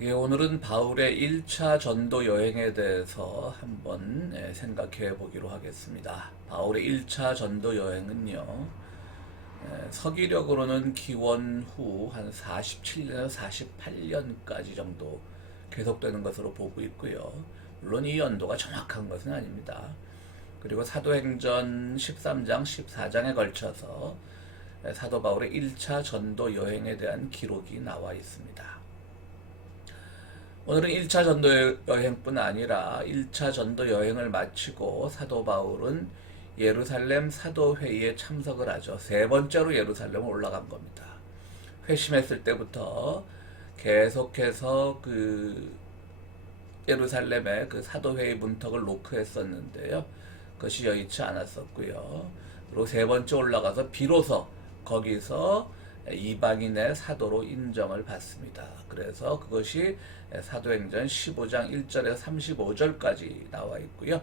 예, 오늘은 바울의 1차 전도 여행에 대해서 한번 생각해 보기로 하겠습니다. 바울의 1차 전도 여행은요, 서기력으로는 기원 후 한 47년, 48년까지 정도 계속되는 것으로 보고 있고요. 물론 이 연도가 정확한 것은 아닙니다. 그리고 사도행전 13장, 14장에 걸쳐서 사도 바울의 1차 전도 여행에 대한 기록이 나와 있습니다. 오늘은 1차 전도 여행뿐 아니라 1차 전도 여행을 마치고 사도 바울은 예루살렘 사도회의에 참석을 하죠. 세 번째로 예루살렘을 올라간 겁니다. 회심했을 때부터 계속해서 예루살렘의 그 사도회의 문턱을 노크했었는데요. 그것이 여의치 않았었고요. 그리고 세 번째 올라가서 비로소 거기서 이방인의 사도로 인정을 받습니다. 그래서 그것이 사도행전 15장 1절에서 35절까지 나와 있고요.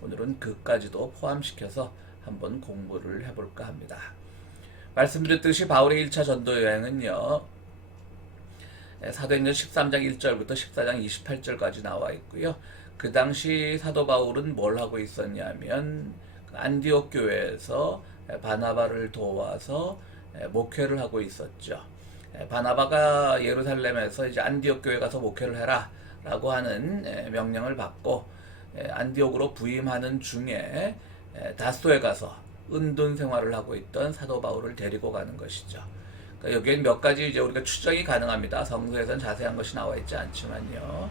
오늘은 그까지도 포함시켜서 한번 공부를 해볼까 합니다. 말씀드렸듯이 바울의 1차 전도 여행은요. 사도행전 13장 1절부터 14장 28절까지 나와 있고요. 그 당시 사도 바울은 뭘 하고 있었냐면 안디옥 교회에서 바나바를 도와서 목회를 하고 있었죠. 바나바가 예루살렘에서 이제 안디옥 교회 가서 목회를 해라 라고 하는 명령을 받고 안디옥으로 부임하는 중에 다소에 가서 은둔 생활을 하고 있던 사도 바울을 데리고 가는 것이죠. 그러니까 여기엔 몇 가지 이제 우리가 추정이 가능합니다. 성서에선 자세한 것이 나와 있지 않지만요.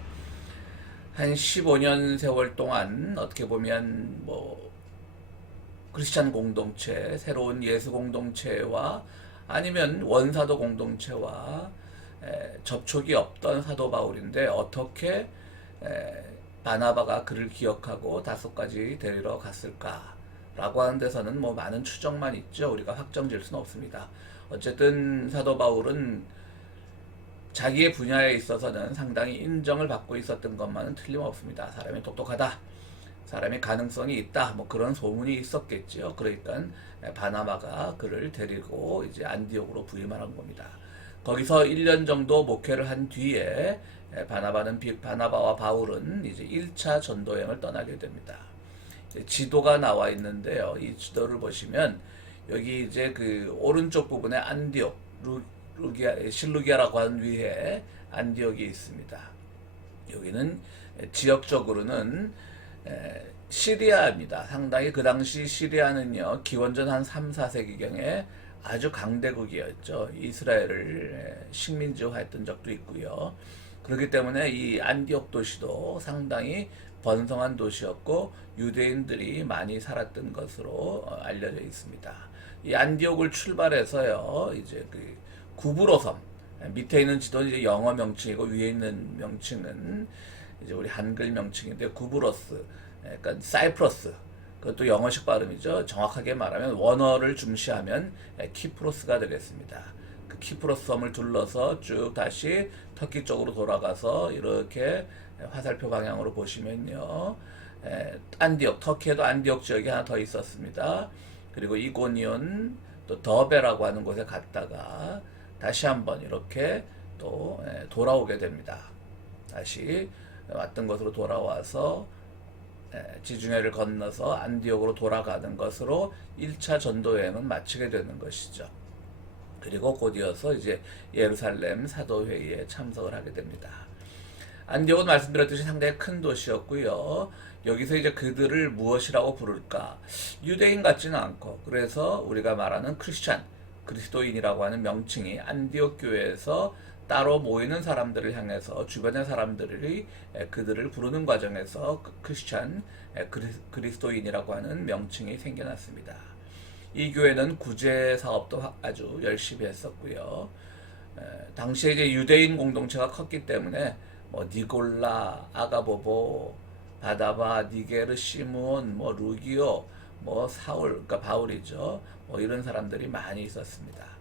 한 15년 세월 동안 어떻게 보면 크리스찬 공동체, 새로운 예수 공동체와 아니면 원사도 공동체와 접촉이 없던 사도 바울인데 어떻게 바나바가 그를 기억하고 다소까지 데리러 갔을까라고 하는 데서는 많은 추정만 있죠. 우리가 확정 질 수는 없습니다. 어쨌든 사도 바울은 자기의 분야에 있어서는 상당히 인정을 받고 있었던 것만은 틀림없습니다. 사람이 똑똑하다, 사람이 가능성이 있다, 그런 소문이 있었겠죠. 그러니까 바나바가 그를 데리고 이제 안디옥으로 부임하는 겁니다. 거기서 1년 정도 목회를 한 뒤에 바나바와 바울은 이제 1차 전도여행을 떠나게 됩니다. 지도가 나와 있는데요. 이 지도를 보시면 여기 이제 그 오른쪽 부분에 안디옥, 실루기아라고 하는 위에 안디옥이 있습니다. 여기는 지역적으로는 시리아입니다. 상당히 그 당시 시리아는요, 기원전 한 3, 4세기경에 아주 강대국이었죠. 이스라엘을 식민지화했던 적도 있고요. 그렇기 때문에 이 안디옥 도시도 상당히 번성한 도시였고 유대인들이 많이 살았던 것으로 알려져 있습니다. 이 안디옥을 출발해서요, 이제 구브로섬, 밑에 있는 지도는 이제 영어 명칭이고 위에 있는 명칭은 이제 우리 한글 명칭인데 구브로스, 그러니까 사이프러스, 그것도 영어식 발음이죠. 정확하게 말하면 원어를 중시하면 키프로스가 되겠습니다. 그 키프로스 섬을 둘러서 쭉 다시 터키 쪽으로 돌아가서 이렇게 화살표 방향으로 보시면요, 안디옥, 터키에도 안디옥 지역이 하나 더 있었습니다. 그리고 이고니온, 또 더베라고 하는 곳에 갔다가 다시 한번 이렇게 또 돌아오게 됩니다. 다시 왔던 곳으로 돌아와서 지중해를 건너서 안디옥으로 돌아가는 것으로 1차 전도 여행은 마치게 되는 것이죠. 그리고 곧이어서 이제 예루살렘 사도회의에 참석을 하게 됩니다. 안디옥은 말씀드렸듯이 상당히 큰 도시였고요. 여기서 이제 그들을 무엇이라고 부를까? 유대인 같지는 않고, 그래서 우리가 말하는 크리스찬, 그리스도인이라고 하는 명칭이 안디옥 교회에서 따로 모이는 사람들을 향해서 주변의 사람들이 그들을 부르는 과정에서 크리스찬, 그리스도인이라고 하는 명칭이 생겨났습니다. 이 교회는 구제 사업도 아주 열심히 했었고요. 당시에 이제 유대인 공동체가 컸기 때문에 니골라, 아가보보, 바다바, 니게르, 시므온, 루기오, 사울, 그러니까 바울이죠. 이런 사람들이 많이 있었습니다.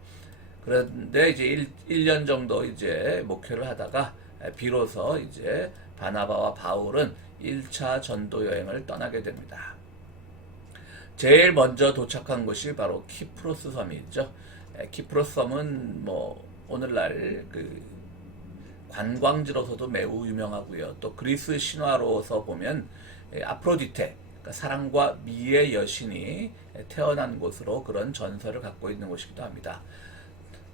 그런데 이제 1년 정도 이제 목회를 하다가 비로소 이제 바나바와 바울은 1차 전도 여행을 떠나게 됩니다. 제일 먼저 도착한 곳이 바로 키프로스 섬이죠. 키프로스 섬은 오늘날 관광지로서도 매우 유명하고요. 또 그리스 신화로서 보면 아프로디테, 그러니까 사랑과 미의 여신이 태어난 곳으로 그런 전설을 갖고 있는 곳이기도 합니다.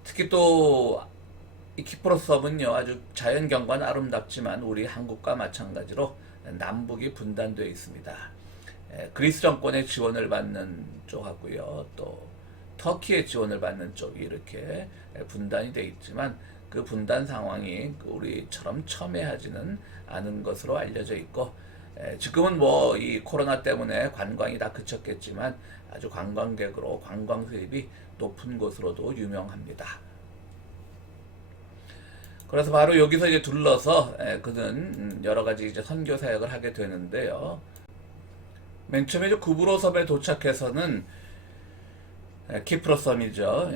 특히 또 이 키프로스 섬은요, 아주 자연경관 아름답지만 우리 한국과 마찬가지로 남북이 분단되어 있습니다. 그리스 정권의 지원을 받는 쪽하고요, 또 터키의 지원을 받는 쪽이 이렇게 분단이 되어 있지만 그 분단 상황이 우리처럼 첨예하지는 않은 것으로 알려져 있고, 지금은 뭐 이 코로나 때문에 관광이 다 그쳤겠지만 아주 관광객으로 관광 수입이 높은 곳으로도 유명합니다. 그래서 바로 여기서 이제 둘러서 그는 여러 가지 이제 선교 사역을 하게 되는데요. 맨 처음에 이제 구브로 섬에 도착해서는 키프로스 섬이죠.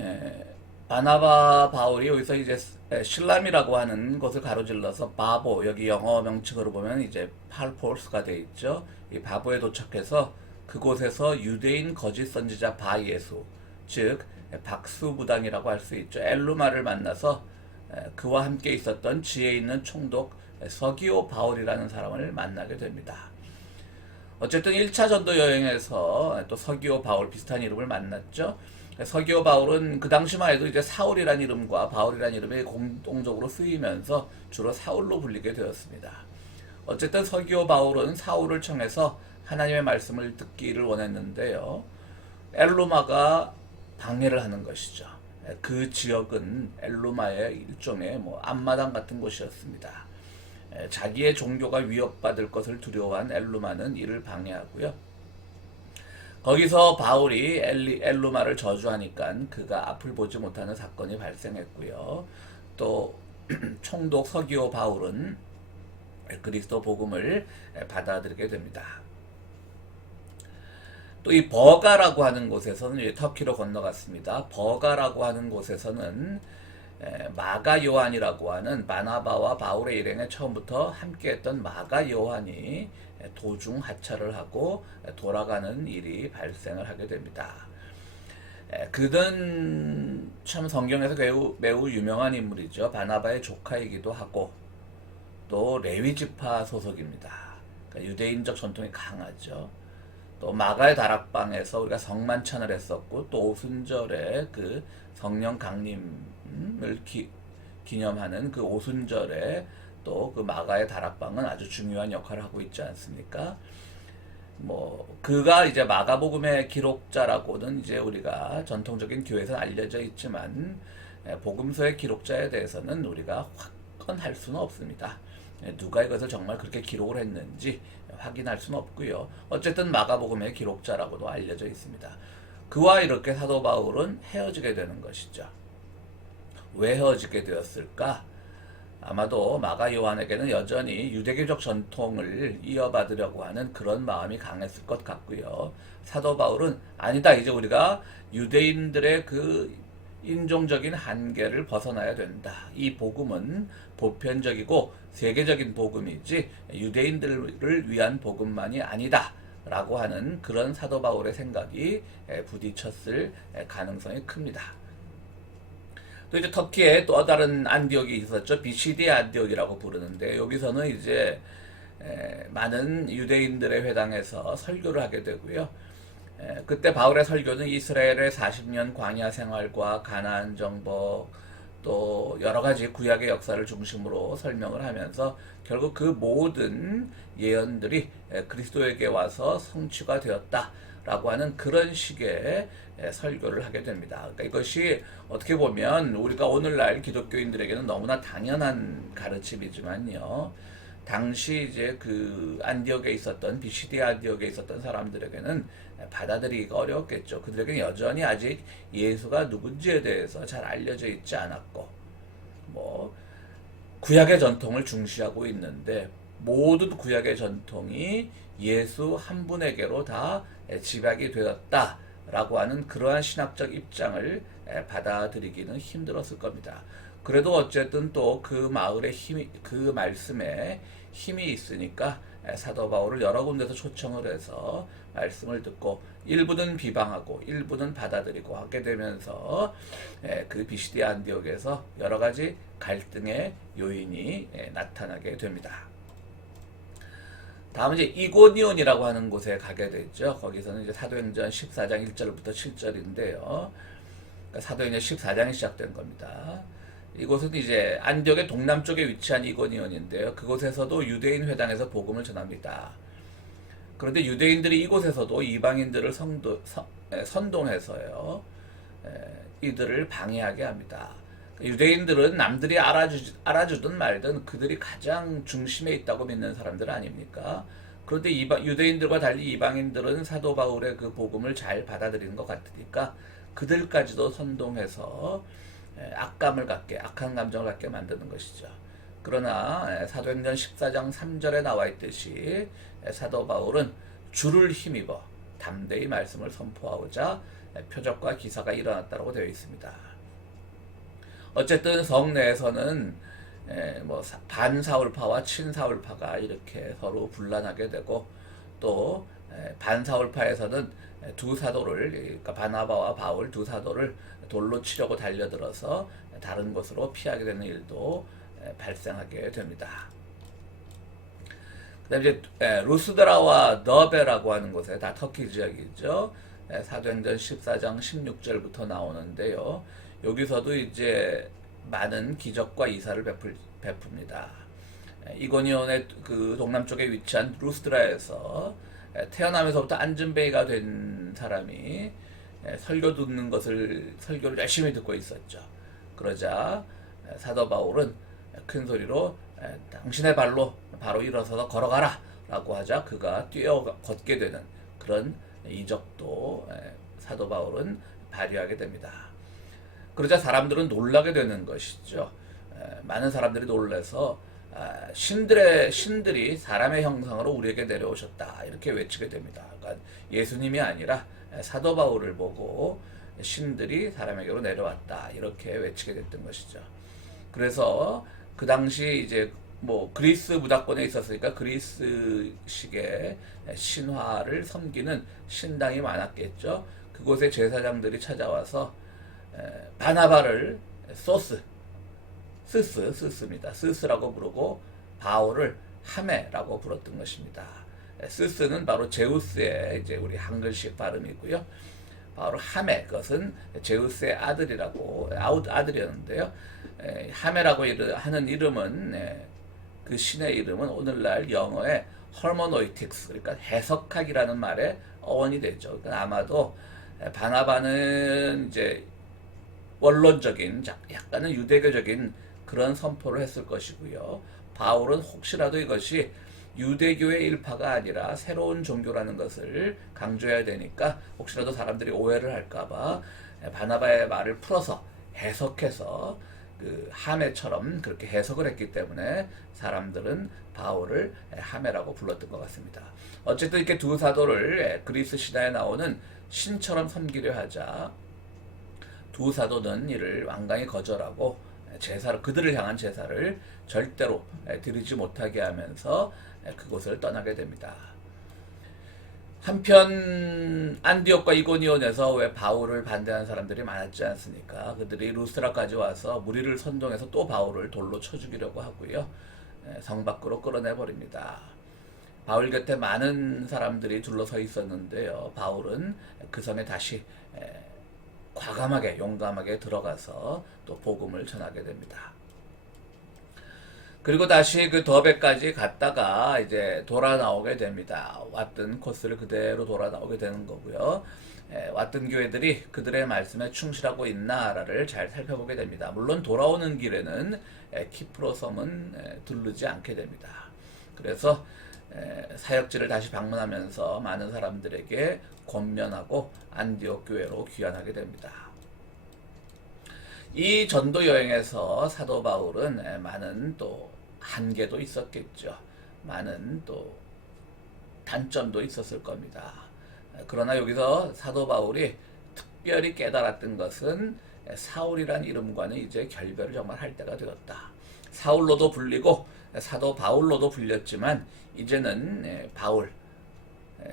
바나바 바울이 여기서 이제 실람이라고 하는 곳을 가로질러서 바보, 여기 영어 명칭으로 보면 이제 팔폴스가 돼 있죠. 이 바보에 도착해서 그곳에서 유대인 거짓 선지자 바예수, 즉 박수무당이라고 할 수 있죠. 엘루마를 만나서 그와 함께 있었던 지혜 있는 총독 서기오 바울이라는 사람을 만나게 됩니다. 어쨌든 1차 전도 여행에서 또 서기오 바울 비슷한 이름을 만났죠. 서기오 바울은 그 당시만 해도 이제 사울이라는 이름과 바울이라는 이름이 공동적으로 쓰이면서 주로 사울로 불리게 되었습니다. 어쨌든 서기오 바울은 사울을 청해서 하나님의 말씀을 듣기를 원했는데요. 엘루마가 방해를 하는 것이죠. 그 지역은 엘루마의 일종의 뭐 앞마당 같은 곳이었습니다. 자기의 종교가 위협받을 것을 두려워한 엘루마는 이를 방해하고요. 거기서 바울이 엘루마를 저주하니까 그가 앞을 보지 못하는 사건이 발생했고요. 또 총독 서기오 바울은 그리스도 복음을 받아들이게 됩니다. 또 이 버가라고 하는 곳에서는 이제 터키로 건너갔습니다. 버가라고 하는 곳에서는 마가 요한이라고 하는 바나바와 바울의 일행에 처음부터 함께했던 마가 요한이 도중 하차를 하고 돌아가는 일이 발생을 하게 됩니다. 그는 참 성경에서 매우 유명한 인물이죠. 바나바의 조카이기도 하고 또 레위 지파 소속입니다. 그러니까 유대인적 전통이 강하죠. 또 마가의 다락방에서 우리가 성만찬을 했었고, 또 오순절에 그 성령 강림을 기념하는 그 오순절에 또 그 마가의 다락방은 아주 중요한 역할을 하고 있지 않습니까? 뭐 그가 이제 마가복음의 기록자라고는 이제 우리가 전통적인 교회에서 알려져 있지만 복음서의 기록자에 대해서는 우리가 확언할 수는 없습니다. 누가 이것을 정말 그렇게 기록을 했는지 확인할 수는 없고요. 어쨌든 마가복음의 기록자라고도 알려져 있습니다. 그와 이렇게 사도 바울은 헤어지게 되는 것이죠. 왜 헤어지게 되었을까? 아마도 마가 요한에게는 여전히 유대교적 전통을 이어받으려고 하는 그런 마음이 강했을 것 같고요. 사도 바울은 아니다, 이제 우리가 유대인들의 그 인종적인 한계를 벗어나야 된다. 이 복음은 보편적이고 세계적인 복음이지 유대인들을 위한 복음만이 아니다 라고 하는 그런 사도 바울의 생각이 부딪혔을 가능성이 큽니다. 또 이제 터키에 또 다른 안디옥이 있었죠. 비시디 안디옥이라고 부르는데, 여기서는 이제 많은 유대인들의 회당에서 설교를 하게 되고요. 그때 바울의 설교는 이스라엘의 40년 광야 생활과 가나안 정복, 또 여러 가지 구약의 역사를 중심으로 설명을 하면서 결국 그 모든 예언들이 그리스도에게 와서 성취가 되었다라고 하는 그런 식의 설교를 하게 됩니다. 그러니까 이것이 어떻게 보면 우리가 오늘날 기독교인들에게는 너무나 당연한 가르침이지만요. 당시 이제 그 안디옥에 있었던 비시디 안디옥에 있었던 사람들에게는 받아들이기가 어려웠겠죠. 그들에게는 여전히 아직 예수가 누군지에 대해서 잘 알려져 있지 않았고, 뭐 구약의 전통을 중시하고 있는데 모든 구약의 전통이 예수 한 분에게로 다 집약이 되었다라고 하는 그러한 신학적 입장을 받아들이기는 힘들었을 겁니다. 그래도 어쨌든 또 그 마을의 힘이, 그 말씀에 힘이 있으니까 사도 바울을 여러 군데서 초청을 해서 말씀을 듣고 일부는 비방하고 일부는 받아들이고 하게 되면서 그 비시디아 안디옥에서 여러 가지 갈등의 요인이 나타나게 됩니다. 다음은 이제 이고니온이라고 하는 곳에 가게 되죠. 거기서는 이제 사도행전 14장 1절부터 7절인데요. 그러니까 사도행전 14장이 시작된 겁니다. 이곳은 이제 안디옥의 동남쪽에 위치한 이고니온인데요. 그곳에서도 유대인 회당에서 복음을 전합니다. 그런데 유대인들이 이곳에서도 이방인들을 선동해서요, 이들을 방해하게 합니다. 유대인들은 남들이 알아주든 말든 그들이 가장 중심에 있다고 믿는 사람들 아닙니까? 그런데 유대인들과 달리 이방인들은 사도 바울의 그 복음을 잘 받아들이는 것 같으니까 그들까지도 선동해서 악한 감정을 갖게 만드는 것이죠. 그러나 사도행전 14장 3절에 나와 있듯이 사도 바울은 주를 힘입어 담대히 말씀을 선포하고자 표적과 기사가 일어났다고 되어 있습니다. 어쨌든 성내에서는 뭐 반사울파와 친사울파가 이렇게 서로 분란하게 되고 또 반사울파에서는 두 사도를, 그러니까 바나바와 바울 두 사도를 돌로 치려고 달려들어서 다른 곳으로 피하게 되는 일도 발생하게 됩니다. 그다음에 이제 루스드라와 너베라고 하는 곳에 다 터키 지역이죠. 사도행전 14장 16절부터 나오는데요. 여기서도 이제 많은 기적과 이사를 베풉니다. 이고니온의 그 동남쪽에 위치한 루스드라에서 태어나면서부터 앉은뱅이가 된 사람이 설교를 열심히 듣고 있었죠. 그러자 사도 바울은 큰 소리로 당신의 발로 바로 일어서서 걸어가라 라고 하자 그가 뛰어 걷게 되는 그런 이적도 사도 바울은 발휘하게 됩니다. 그러자 사람들은 놀라게 되는 것이죠. 많은 사람들이 놀라서 신들이 사람의 형상으로 우리에게 내려오셨다 이렇게 외치게 됩니다. 그러니까 예수님이 아니라 사도 바울을 보고 신들이 사람에게로 내려왔다 이렇게 외치게 됐던 것이죠. 그래서 그 당시 이제 뭐 그리스 무다권에 있었으니까 그리스식의 신화를 섬기는 신당이 많았겠죠. 그곳에 제사장들이 찾아와서 바나바를 스스입니다. 스스라고 부르고 바울을 하메라고 불렀던 것입니다. 스스는 바로 제우스의 이제 우리 한글식 발음이고요. 바로 하메 그것은 제우스의 아들이었는데요. 하메라고 하는 이름은 그 신의 이름은 오늘날 영어의 hermeneutics 그러니까 해석학이라는 말의 어원이 되죠. 그러니까 아마도 바나바는 이제 원론적인 약간은 유대교적인 그런 선포를 했을 것이고요. 바울은 혹시라도 이것이 유대교의 일파가 아니라 새로운 종교라는 것을 강조해야 되니까 혹시라도 사람들이 오해를 할까봐 바나바의 말을 풀어서 해석해서 그 하메처럼 그렇게 해석을 했기 때문에 사람들은 바울을 하메라고 불렀던 것 같습니다. 어쨌든 이렇게 두 사도를 그리스 신화에 나오는 신처럼 섬기려 하자 두 사도는 이를 완강히 거절하고 그들을 향한 제사를 절대로 드리지 못하게 하면서 그곳을 떠나게 됩니다. 한편 안디옥과 이고니온에서 왜 바울을 반대하는 사람들이 많았지 않습니까? 그들이 루스트라까지 와서 무리를 선동해서 또 바울을 돌로 쳐 죽이려고 하고요. 성 밖으로 끌어내버립니다. 바울 곁에 많은 사람들이 둘러서 있었는데요. 바울은 그 성에 다시 과감하게 용감하게 들어가서 또 복음을 전하게 됩니다. 그리고 다시 그 더베까지 갔다가 이제 돌아 나오게 됩니다. 왔던 코스를 그대로 돌아 나오게 되는 거고요. 왔던 교회들이 그들의 말씀에 충실하고 있나를 잘 살펴보게 됩니다. 물론 돌아오는 길에는 키프로 섬은 들르지 않게 됩니다. 그래서 사역지를 다시 방문하면서 많은 사람들에게 권면하고 안디옥 교회로 귀환하게 됩니다. 이 전도 여행에서 사도 바울은 많은 또 한계도 있었겠죠. 많은 또 단점도 있었을 겁니다. 그러나 여기서 사도 바울이 특별히 깨달았던 것은 사울이란 이름과는 이제 결별을 정말 할 때가 되었다. 사울로도 불리고 사도 바울로도 불렸지만 이제는 바울,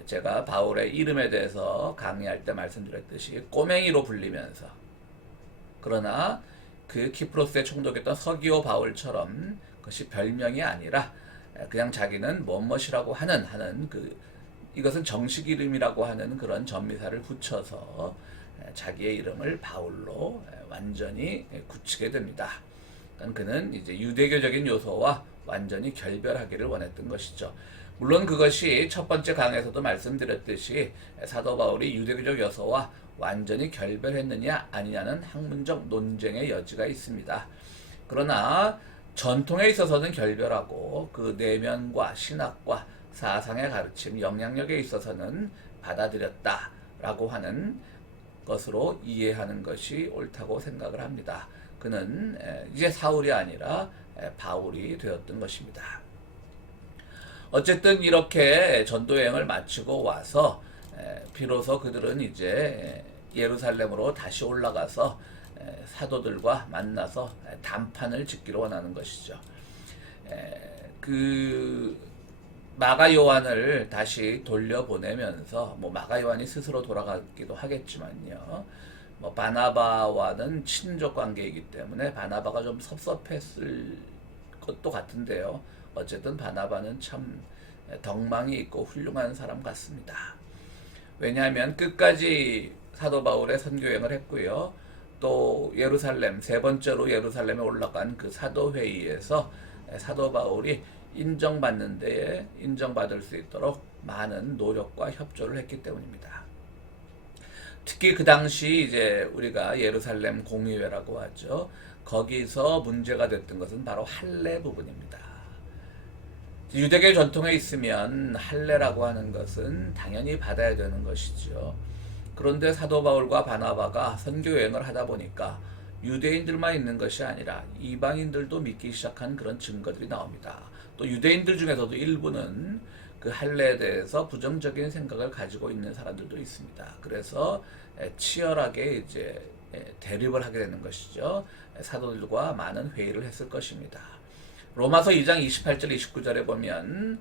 제가 바울의 이름에 대해서 강의할 때 말씀드렸듯이 꼬맹이로 불리면서, 그러나 그 키프로스의 총독이었던 서기오 바울처럼 그것이 별명이 아니라 그냥 자기는 뭐뭇이라고 하는 이것은 정식 이름이라고 하는 그런 전미사를 붙여서 자기의 이름을 바울로 완전히 굳히게 됩니다. 그는 이제 유대교적인 요소와 완전히 결별하기를 원했던 것이죠. 물론 그것이 첫 번째 강에서도 말씀드렸듯이 사도 바울이 유대교적 요소와 완전히 결별했느냐 아니냐는 학문적 논쟁의 여지가 있습니다. 그러나 전통에 있어서는 결별하고 그 내면과 신학과 사상의 가르침, 영향력에 있어서는 받아들였다라고 하는 것으로 이해하는 것이 옳다고 생각을 합니다. 그는 이제 사울이 아니라 바울이 되었던 것입니다. 어쨌든 이렇게 전도여행을 마치고 와서 비로소 그들은 이제 예루살렘으로 다시 올라가서 사도들과 만나서 담판을 짓기로 원하는 것이죠. 그 마가 요한을 다시 돌려보내면서 마가 요한이 스스로 돌아가기도 하겠지만요. 바나바와는 친족 관계이기 때문에 바나바가 좀 섭섭했을 것도 같은데요. 어쨌든 바나바는 참 덕망이 있고 훌륭한 사람 같습니다. 왜냐하면 끝까지 사도 바울의 선교여행을 했고요. 또 예루살렘, 세 번째로 예루살렘에 올라간 그 사도회의에서 사도 바울이 인정받는 데에 인정받을 수 있도록 많은 노력과 협조를 했기 때문입니다. 특히 그 당시 이제 우리가 예루살렘 공의회라고 하죠. 거기서 문제가 됐던 것은 바로 할례 부분입니다. 유대교 전통에 있으면 할례라고 하는 것은 당연히 받아야 되는 것이죠. 그런데 사도 바울과 바나바가 선교 여행을 하다 보니까 유대인들만 있는 것이 아니라 이방인들도 믿기 시작한 그런 증거들이 나옵니다. 또 유대인들 중에서도 일부는 그 할례에 대해서 부정적인 생각을 가지고 있는 사람들도 있습니다. 그래서 치열하게 이제 대립을 하게 되는 것이죠. 사도들과 많은 회의를 했을 것입니다. 로마서 2장 28절 29절에 보면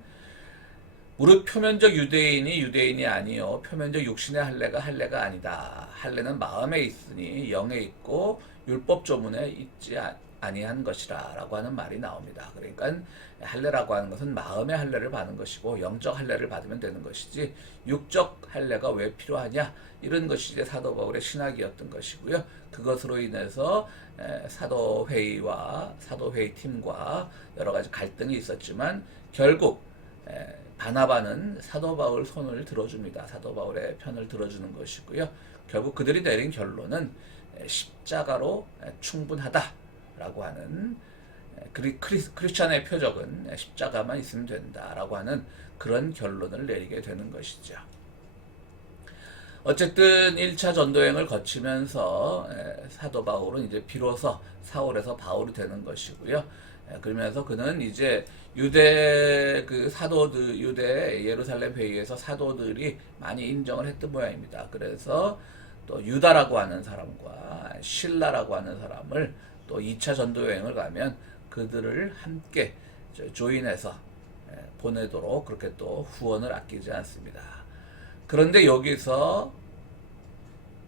무릇 표면적 유대인이 유대인이 아니요 표면적 육신의 할례가 아니다. 할례는 마음에 있으니 영에 있고 율법 조문에 있지 아니한 것이라 라고 하는 말이 나옵니다. 그러니까 할례라고 하는 것은 마음의 할례를 받는 것이고 영적 할례를 받으면 되는 것이지 육적 할례가 왜 필요하냐, 이런 것이 이제 사도 바울의 신학이었던 것이고요. 그것으로 인해서 사도회의와 사도회의 팀과 여러 가지 갈등이 있었지만 결국 바나바는 사도 바울 손을 들어줍니다. 사도 바울의 편을 들어주는 것이고요. 결국 그들이 내린 결론은 십자가로 충분하다라고 하는, 크리스찬의 표적은 십자가만 있으면 된다라고 하는 그런 결론을 내리게 되는 것이죠. 어쨌든 1차 전도여행을 거치면서 사도 바울은 이제 비로소 사울에서 바울이 되는 것이고요. 그러면서 그는 이제 유대 예루살렘 회의에서 사도들이 많이 인정을 했던 모양입니다. 그래서 또 유다라고 하는 사람과 실라라고 하는 사람을 또 2차 전도여행을 가면 그들을 함께 조인해서 보내도록 그렇게 또 후원을 아끼지 않습니다. 그런데 여기서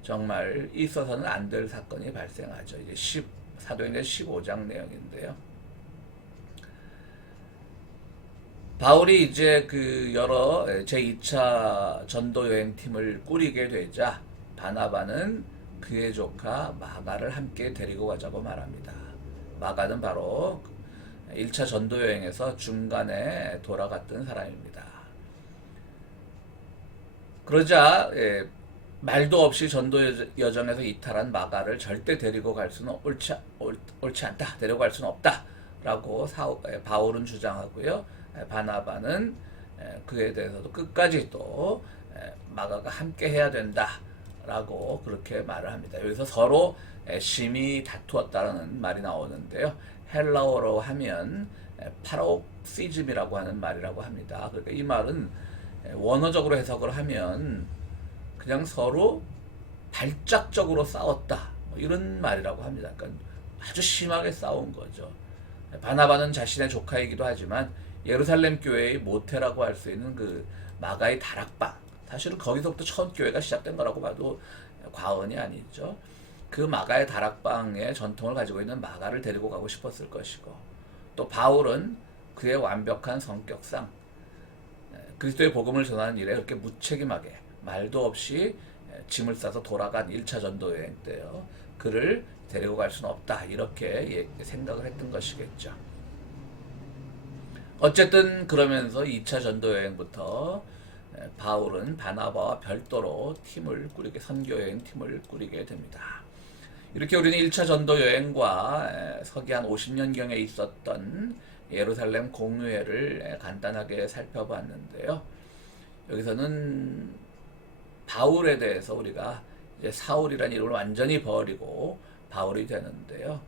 정말 있어서는 안 될 사건이 발생하죠. 이제 사도행전 15장 내용인데요. 바울이 이제 그 여러 제2차 전도여행 팀을 꾸리게 되자 바나바는 그의 조카 마가를 함께 데리고 가자고 말합니다. 마가는 바로 1차 전도여행에서 중간에 돌아갔던 사람입니다. 그러자 말도 없이 전도 여정에서 이탈한 마가를 절대 데리고 갈 수는 옳지 않다. 데리고 갈 수는 없다라고 바울은 주장하고요. 바나바는 그에 대해서도 끝까지 또 마가가 함께 해야 된다라고 그렇게 말을 합니다. 여기서 서로 심히 다투었다라는 말이 나오는데요. 헬라어로 하면 파록시즘이라고 하는 말이라고 합니다. 그러니까 이 말은 원어적으로 해석을 하면 그냥 서로 발작적으로 싸웠다, 뭐 이런 말이라고 합니다. 그러니까 아주 심하게 싸운 거죠. 바나바는 자신의 조카이기도 하지만 예루살렘 교회의 모태라고 할 수 있는 그 마가의 다락방, 사실은 거기서부터 처음 교회가 시작된 거라고 봐도 과언이 아니죠. 그 마가의 다락방의 전통을 가지고 있는 마가를 데리고 가고 싶었을 것이고, 또 바울은 그의 완벽한 성격상 그리스도의 복음을 전하는 일에 그렇게 무책임하게 말도 없이 짐을 싸서 돌아간 1차 전도 여행 때요, 그를 데리고 갈 수는 없다, 이렇게 생각을 했던 것이겠죠. 어쨌든 그러면서 2차 전도 여행부터 바울은 바나바와 별도로 선교 여행 팀을 꾸리게 됩니다. 이렇게 우리는 1차 전도 여행과 서기 한 50년경에 있었던 예루살렘 공회를 간단하게 살펴봤는데요. 여기서는 바울에 대해서 우리가 이제 사울이라는 이름을 완전히 버리고 바울이 되는데요.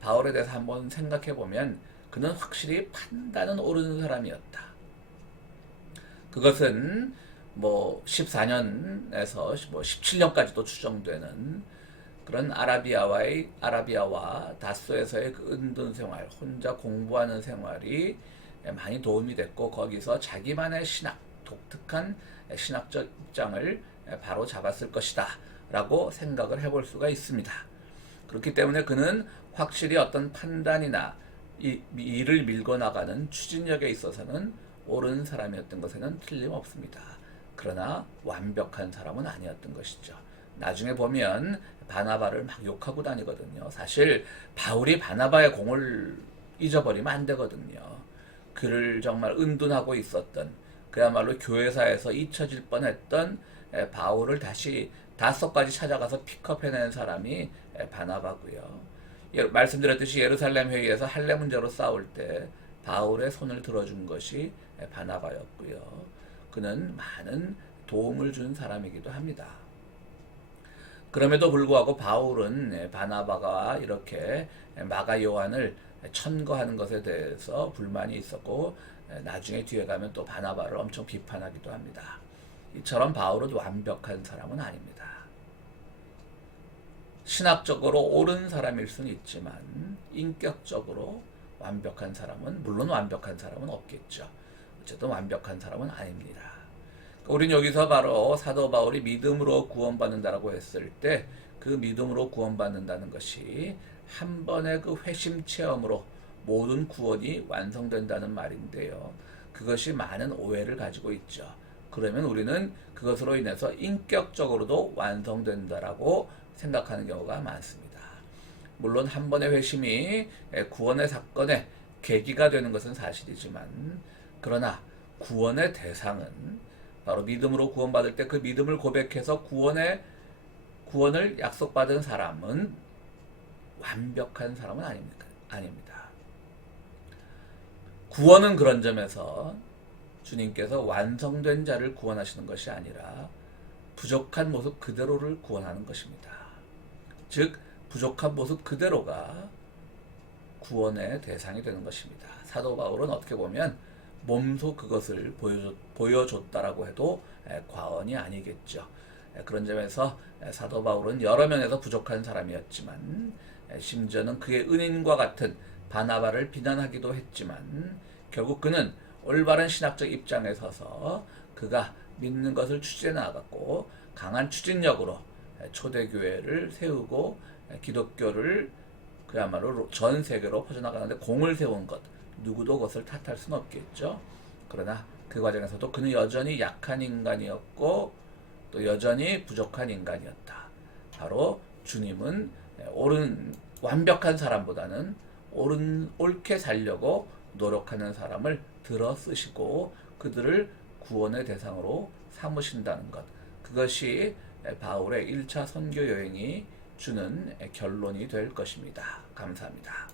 바울에 대해서 한번 생각해 보면 그는 확실히 판단은 옳은 사람이었다. 그것은 뭐 14년에서 뭐 17년까지도 추정되는 그런 아라비아와 다소에서의 그 은둔 생활, 혼자 공부하는 생활이 많이 도움이 됐고, 거기서 자기만의 독특한 신학적 입장을 바로 잡았을 것이다 라고 생각을 해볼 수가 있습니다. 그렇기 때문에 그는 확실히 어떤 판단이나 일을 밀고 나가는 추진력에 있어서는 옳은 사람이었던 것에는 틀림없습니다. 그러나 완벽한 사람은 아니었던 것이죠. 나중에 보면 바나바를 막 욕하고 다니거든요. 사실 바울이 바나바의 공을 잊어버리면 안 되거든요. 그를 정말 은둔하고 있었던, 그야말로 교회사에서 잊혀질 뻔했던 바울을 다시 다섯까지 찾아가서 픽업해낸 사람이 바나바고요. 말씀드렸듯이 예루살렘 회의에서 할례 문제로 싸울 때 바울의 손을 들어준 것이 바나바였고요. 그는 많은 도움을 준 사람이기도 합니다. 그럼에도 불구하고 바울은 바나바가 이렇게 마가 요한을 천거하는 것에 대해서 불만이 있었고, 나중에 뒤에 가면 또 바나바를 엄청 비판하기도 합니다. 이처럼 바울은 완벽한 사람은 아닙니다. 신학적으로 옳은 사람일 수는 있지만 인격적으로 완벽한 사람은, 물론 완벽한 사람은 없겠죠. 어쨌든 완벽한 사람은 아닙니다. 우리는 여기서 바로 사도 바울이 믿음으로 구원받는다라고 했을 때 그 믿음으로 구원받는다는 것이 한 번의 그 회심 체험으로 모든 구원이 완성된다는 말인데요. 그것이 많은 오해를 가지고 있죠. 그러면 우리는 그것으로 인해서 인격적으로도 완성된다라고 생각하는 경우가 많습니다. 물론 한 번의 회심이 구원의 사건의 계기가 되는 것은 사실이지만, 그러나 구원의 대상은 바로 믿음으로 구원받을 때 그 믿음을 고백해서 구원을 약속받은 사람은 완벽한 사람은 아닙니다. 구원은 그런 점에서 주님께서 완성된 자를 구원하시는 것이 아니라 부족한 모습 그대로를 구원하는 것입니다. 즉 부족한 모습 그대로가 구원의 대상이 되는 것입니다. 사도 바울은 어떻게 보면 몸소 그것을 보여줬다라고 해도 과언이 아니겠죠. 그런 점에서 사도 바울은 여러 면에서 부족한 사람이었지만, 심지어는 그의 은인과 같은 바나바를 비난하기도 했지만, 결국 그는 올바른 신학적 입장에 서서 그가 믿는 것을 추진해 나갔고, 강한 추진력으로 초대교회를 세우고 기독교를 그야말로 전 세계로 퍼져나가는데 공을 세운 것, 누구도 그것을 탓할 수는 없겠죠. 그러나 그 과정에서도 그는 여전히 약한 인간이었고 또 여전히 부족한 인간이었다. 바로 주님은 완벽한 사람보다는 옳게 살려고 노력하는 사람을 들어 쓰시고 그들을 구원의 대상으로 삼으신다는 것, 그것이 바울의 1차 선교 여행이 주는 결론이 될 것입니다. 감사합니다.